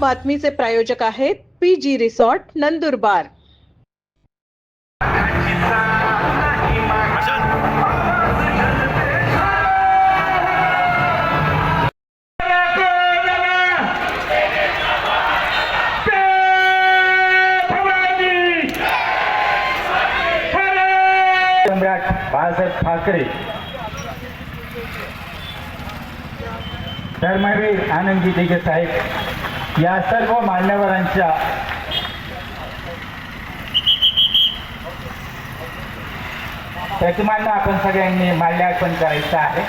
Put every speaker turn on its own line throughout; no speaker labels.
बातमीचे प्रायोजक आहेत P G resort Nandurbar.
सम्राट बाळासाहेब ठाकरे. धर्मवीर आनंदजी दिगे साहेब. या सर्व मान्यवरांच्या प्रतिमांना आपण सगळ्यांनी माल्यार्पण करायचं आहे.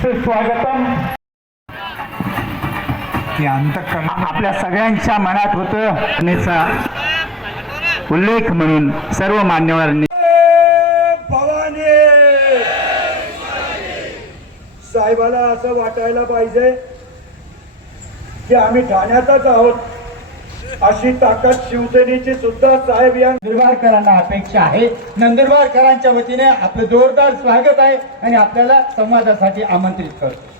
सुस्वागतम. आपल्या सगळ्यांच्या मनात होतं उल्लेख म्हणून सर्व मान्यवरांनी
भवानी साहेबाला असं वाटायला पाहिजे की आम्ही ठाण्यातच आहोत. अशी ताकद शिवसेनेची सुद्धा साहेब या
नंदुरबारकरांना अपेक्षा आहे. नंदुरबारकरांच्या वतीने आपलं जोरदार स्वागत आहे आणि आपल्याला संवादासाठी आमंत्रित करतो.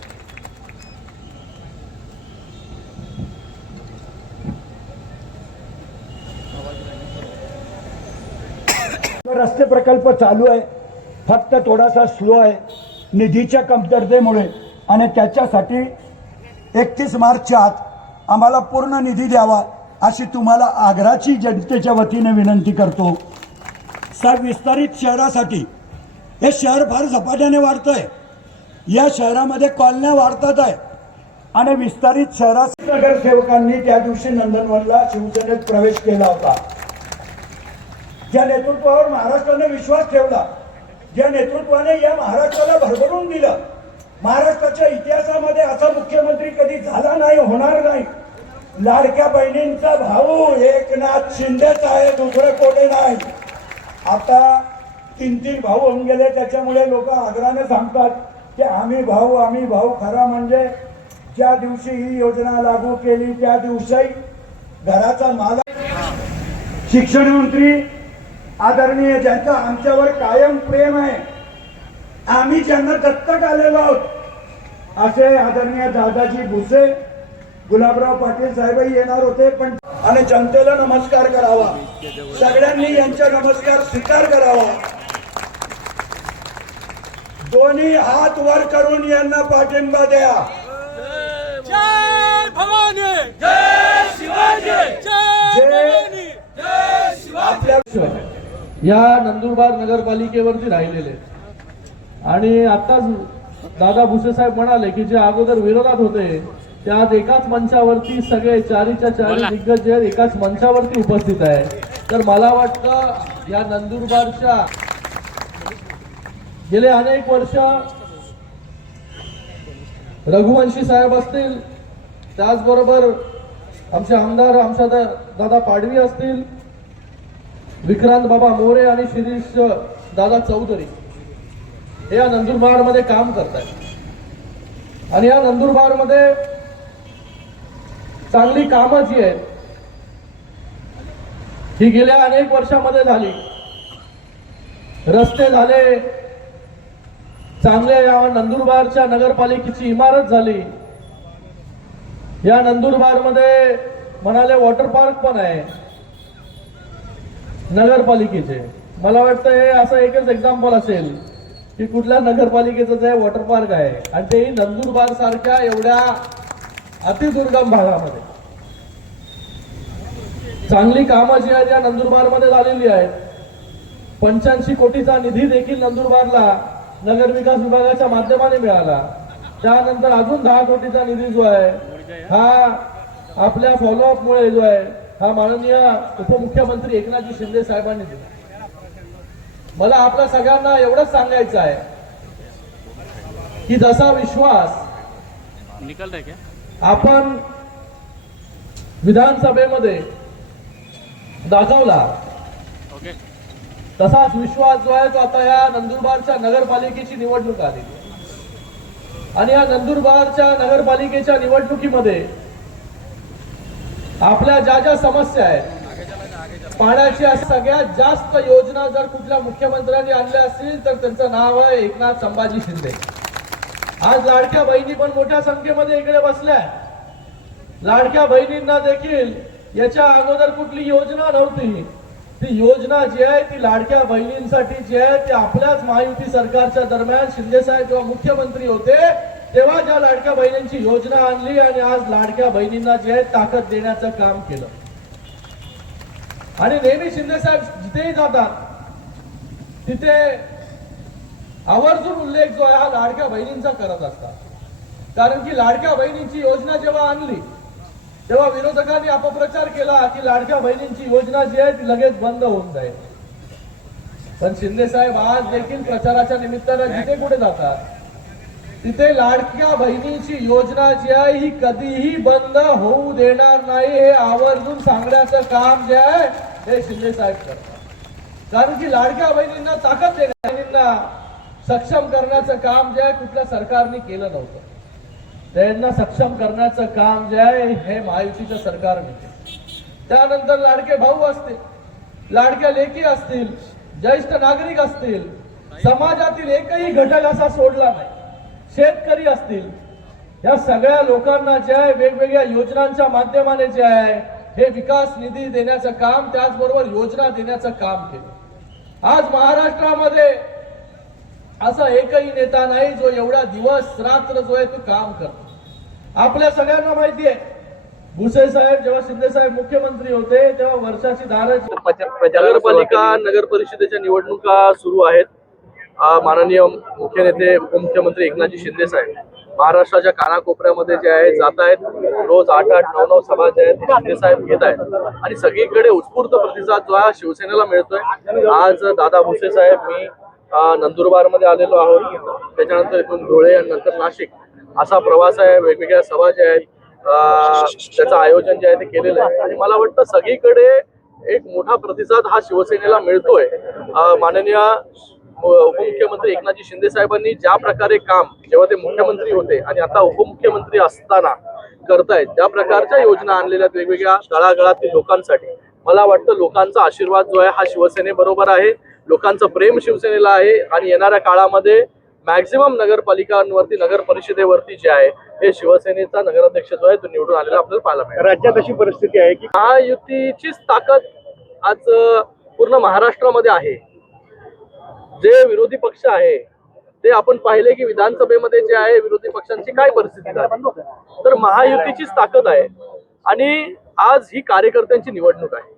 रस्ते प्रकल्प चालू आहे. फक्त थोडासा स्लो आहे. निधीच्या कमतरतेमुळे आणि त्याच्यासाठी एकतीस मार्चच्या आत आम्हाला पूर्ण निधी द्यावा अशी तुम्हाला आग्राची जनतेच्या वतीने विनंती करतो. सर विस्तारित शहरासाठी. हे शहर फार झपाट्याने वाढतंय. या शहरामध्ये कॉलन्या वाढतात आहे. आणि विस्तारित शहरात नगरसेवकांनी त्या दिवशी नंदनवनला शिवसेनेत प्रवेश केला होता. ज्या नेतृत्वावर महाराष्ट्राने विश्वास ठेवला ज्या नेतृत्वाने या महाराष्ट्राला भरभरून दिलं. महाराष्ट्राच्या इतिहासामध्ये असा मुख्यमंत्री कधी झाला नाही होणार नाही. लाडक्या बहिणींचा भाऊ एकनाथ शिंदेच आहे दुसरं कोठे नाही. आता तीन तीन भाऊ होऊन गेले त्याच्यामुळे लोक आग्रहाने सांगतात की आम्ही भाऊ आम्ही भाऊ खरा म्हणजे ज्या दिवशी ही योजना लागू केली त्या दिवशी घराचा मालक शिक्षण मंत्री आदरणीय ज्यांचं आमच्यावर कायम प्रेम आहे आम्ही ज्यांना दत्तक आलेलो आहोत असे आदरणीय दादाजी भुसे गुलाबराव पाटील साहेबही येणार होते पण आणि जनतेला नमस्कार करावा. सगळ्यांनी यांचा नमस्कार स्वीकार करावा. दोन्ही हात वर करून यांना पाठिंबा द्या.
जय भवानी! जय शिवाजी! जय
आपल्या
या नंदुरबार नगरपालिकेवरती राहिलेले. आणि आताच दादा भुसे साहेब म्हणाले की जे अगोदर विरोधात होते त्यात एकाच मंचावरती सगळे चारीच्या चारी दिग्गज जे एकाच मंचावरती उपस्थित आहे तर मला वाटतं या नंदुरबारच्या गेले अनेक वर्ष रघुवंशी साहेब असतील त्याचबरोबर आमचे आमदार आमच्या दादा पाडवी असतील विक्रांत बाबा मोरे आणि शिरीष दादा चौधरी हे या नंदुरबारमध्ये काम करत आहेत आणि या नंदुरबारमध्ये चांगली कामं जी आहेत ही गेल्या अनेक वर्षामध्ये झाली. रस्ते झाले चांगले या नंदुरबारच्या नगरपालिकेची इमारत झाली. या नंदुरबारमध्ये म्हणाले वॉटर पार्क पण आहे. नगरपालिकेचे. मला वाटतं हे असं एकच एक्झाम्पल असेल की कुठल्या नगरपालिकेचं जे वॉटर पार्क आहे आणि तेही नंदुरबार सारख्या एवढ्या अतिदुर्गम भागामध्ये. चांगली कामं जी आहेत या नंदुरबारमध्ये झालेली आहेत. पंच्याऐंशी कोटीचा निधी देखील नंदुरबारला नगर विकास विभागाच्या माध्यमाने मिळाला. त्यानंतर अजून दहा कोटीचा निधी जो आहे हा आपल्या फॉलोअप मुळे जो आहे हा माननीय उपमुख्यमंत्री एकनाथजी शिंदे साहेबांनी दिला. मला आपल्या सगळ्यांना एवढंच सांगायचं आहे की जसा विश्वास आपण विधानसभेमध्ये दाखवला तसाच विश्वास जो आहे तो आता या नंदुरबारच्या नगरपालिकेची निवडणूक आली. आणि या नंदुरबारच्या नगरपालिकेच्या निवडणुकीमध्ये आपल्या ज्या ज्या समस्या आहेत पाण्याच्या सगळ्यात जास्त योजना जर कुठल्या मुख्यमंत्र्यांनी आणल्या असतील तर त्यांचं नाव आहे एकनाथ संभाजी शिंदे.
आज लाडक्या बहिणी पण मोठ्या संख्येमध्ये इकडे बसल्या लाडक्या बहिणींना देखील याच्या अगोदर कुठली योजना नव्हती. ती योजना जी आहे ती लाडक्या बहिणींसाठी जी आहे ती आपल्याच महायुती सरकारच्या दरम्यान शिंदे साहेब जेव्हा मुख्यमंत्री होते तेव्हा ज्या लाडक्या बहिणींची योजना आणली आणि आज लाडक्या बहिणींना जे आहे ताकद देण्याचं काम केलं. आणि नेहमी शिंदे साहेब जिथेही जातात तिथे आवर्जून उल्लेख जो आहे हा लाडक्या बहिणींचा करत असतात. कारण की लाडक्या बहिणींची योजना जेव्हा आणली तेव्हा विरोधकांनी अपप्रचार केला की लाडक्या बहिणींची योजना जी आहे ती लगेच बंद होऊन जाईल. पण शिंदे साहेब आज देखील प्रचाराच्या निमित्तानं जिथे कुठे जातात तिथे लाडक्या बहिणीची योजना जी आहे ही कधीही बंद होऊ देणार नाही हे आवर्जून सांगण्याचं काम जे आहे हे शिंदे साहेब करतात. कारण की लाडक्या बहिणींना ताकद देण्या बहिणींना सक्षम करण्याचं काम जे आहे कुठल्या सरकारने केलं नव्हतं. त्यांना सक्षम करण्याचं काम जे आहे हे महायुतीच्या सरकारने केलं. त्यानंतर लाडके भाऊ असतील लाडक्या लेकी असतील ज्येष्ठ नागरिक असतील समाजातील एकही घटक असा सोडला नाही. शेतकरी असतील या सगळ्या लोकांना जे आहे वेगवेगळ्या योजनांच्या माध्यमाने जे आहे हे विकास निधी देण्याचं काम त्याचबरोबर योजना देण्याचं काम केलं. आज महाराष्ट्रामध्ये असा एकही नेता नाही जो एवढा दिवस रात्र जो आहे तो काम करतो. आपल्या सगळ्यांना माहिती आहे भुसे साहेब जेव्हा शिंदे साहेब मुख्यमंत्री होते तेव्हा वर्षाची दाराची
नगरपालिका नगर परिषदेच्या निवडणुका सुरू आहेत. माननीय मुख्य नेते उपमुख्यमंत्री एकनाथजी शिंदे साहेब महाराष्ट्राच्या कानाकोपऱ्यामध्ये जे आहे जात आहेत रोज आठ आठ नऊ नऊ सभा जे आहेत ते शिंदे साहेब घेत आहेत. आणि सगळीकडे उत्स्फूर्त प्रतिसाद जो हा शिवसेनेला मिळतोय. आज दादा भुसे साहेब मी नंदुरबारमध्ये आलेलो आहोत. त्याच्यानंतर इथून धुळे आणि नंतर नाशिक असा प्रवास आहे. वेगवेगळ्या सभा ज्या आहेत त्याचं आयोजन जे आहे ते केलेलं आहे. आणि मला वाटतं सगळीकडे एक मोठा प्रतिसाद हा शिवसेनेला मिळतोय. माननीय उपमुख्यमंत्री एकनाथजी शिंदे साहेबांनी ज्या प्रकारे काम जेव्हा ते मुख्यमंत्री होते आणि आता उपमुख्यमंत्री असताना करतायत ज्या प्रकारच्या योजना आणलेल्या वेगवेगळ्या तळागाळातील लोकांसाठी मला वाटतं लोकांचा आशीर्वाद जो आहे हा शिवसेनेबरोबर आहे लोकांचं प्रेम शिवसेनेला आहे आणि येणाऱ्या काळामध्ये मॅक्झिमम नगरपालिकांवरती नगर परिषदेवरती जे आहे हे शिवसेनेचा नगराध्यक्ष जो आहे तो निवडून आलेला आपल्याला पाहायला मिळेल.
राज्यात अशी परिस्थिती आहे की
महायुतीचीच ताकद आज पूर्ण महाराष्ट्रामध्ये आहे. जे विरोधी पक्ष आहे ते आपण पाहिले की विधानसभेमध्ये जे आहे विरोधी पक्षांची काय परिस्थिती झाली? तर महायुतीचीच ताकद आहे आणि आज ही कार्यकर्त्यांची निवडणूक आहे.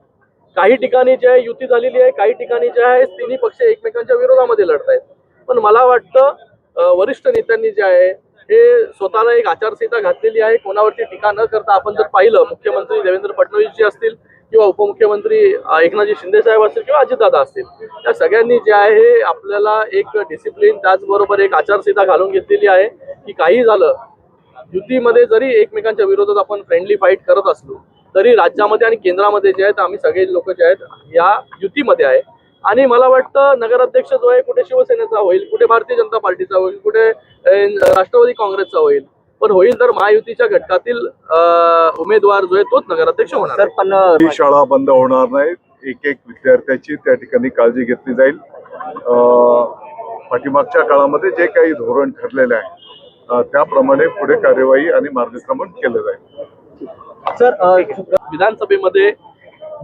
काही ठिकाणी जे आहे युती झालेली आहे काही ठिकाणी जे आहे तिन्ही पक्ष एकमेकांच्या विरोधामध्ये लढत आहेत. पण मला वाटतं वरिष्ठ नेत्यांनी जे आहे हे स्वतःला एक आचारसंहिता घातलेली आहे. कोणावरती टीका न करता आपण जर पाहिलं मुख्यमंत्री देवेंद्र फडणवीस जी असतील किंवा उपमुख्यमंत्री एकनाथजी शिंदे साहेब असतील किंवा अजितदादा असतील त्या सगळ्यांनी जे आहे हे आपल्याला एक डिसिप्लिन त्याचबरोबर एक आचारसंहिता घालून घेतलेली आहे की काही झालं युतीमध्ये जरी एकमेकांच्या विरोधात आपण फ्रेंडली फाईट करत असलो तरी राज्यामध्ये आणि केंद्रामध्ये जे आहेत आम्ही सगळे लोक जे आहेत या युतीमध्ये आहे. आणि मला वाटतं नगराध्यक्ष जो आहे कुठे शिवसेनेचा होईल कुठे भारतीय जनता पार्टीचा होईल कुठे राष्ट्रवादी काँग्रेसचा होईल पण होईल तर महायुतीच्या घटकातील उमेदवार जो आहे तोच नगराध्यक्ष होणार. आहे.
ही शाळा बंद होणार नाही. एक एक विद्यार्थ्याची त्या ठिकाणी काळजी घेतली जाईल. पाठीमागच्या काळामध्ये जे काही धोरण ठरलेले आहे त्याप्रमाणे पुढे कार्यवाही आणि मार्गक्रमण केलं जाईल.
सर विधानसभेमध्ये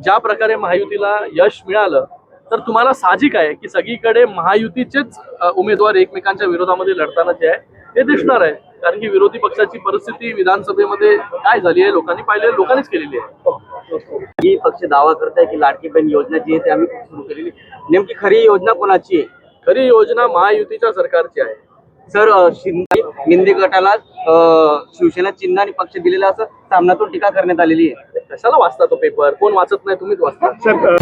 ज्या प्रकारे महायुतीला यश मिळालं तर तुम्हाला साहजिक आहे की सगळीकडे महायुतीचेच उमेदवार एकमेकांच्या विरोधामध्ये लढताना जे आहे हे दिसणार आहे. कारण की विरोधी पक्षाची परिस्थिती विधानसभेमध्ये काय झाली आहे लोकांनी पाहिले लोकांनीच केलेली आहे.
ही पक्ष दावा करत आहे की लाडकी बहीण योजना जी आहे ती आम्ही सुरू केलेली नेमकी खरी योजना कोणाची आहे?
खरी योजना महायुतीच्या सरकारची आहे.
सर शिंदे मिंदे गटाला शिवसेना चिन्ह आणि पक्ष दिलेला असं सामनातून टीका करण्यात आलेली आहे.
कशाला वाचता तो पेपर कोण वाचत नाही तुम्हीच वाचता.
सर